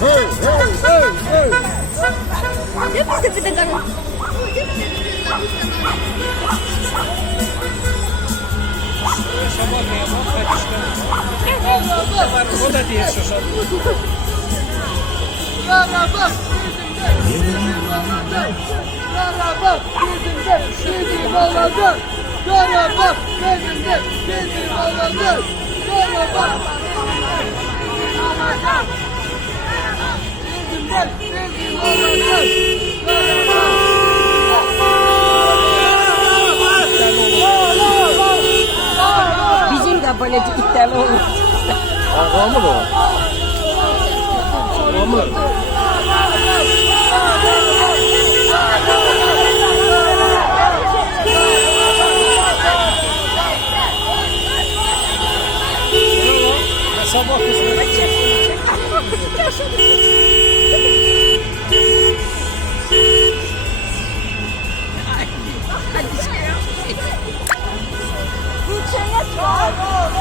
hey, hey, hey. Dia pasti pendengar. Собака, я мог хоть O da değil şu şu. Bizim de böylece iddialı olur. Ağam mı bu? Ağam mı? Sabah kızı. Vamos!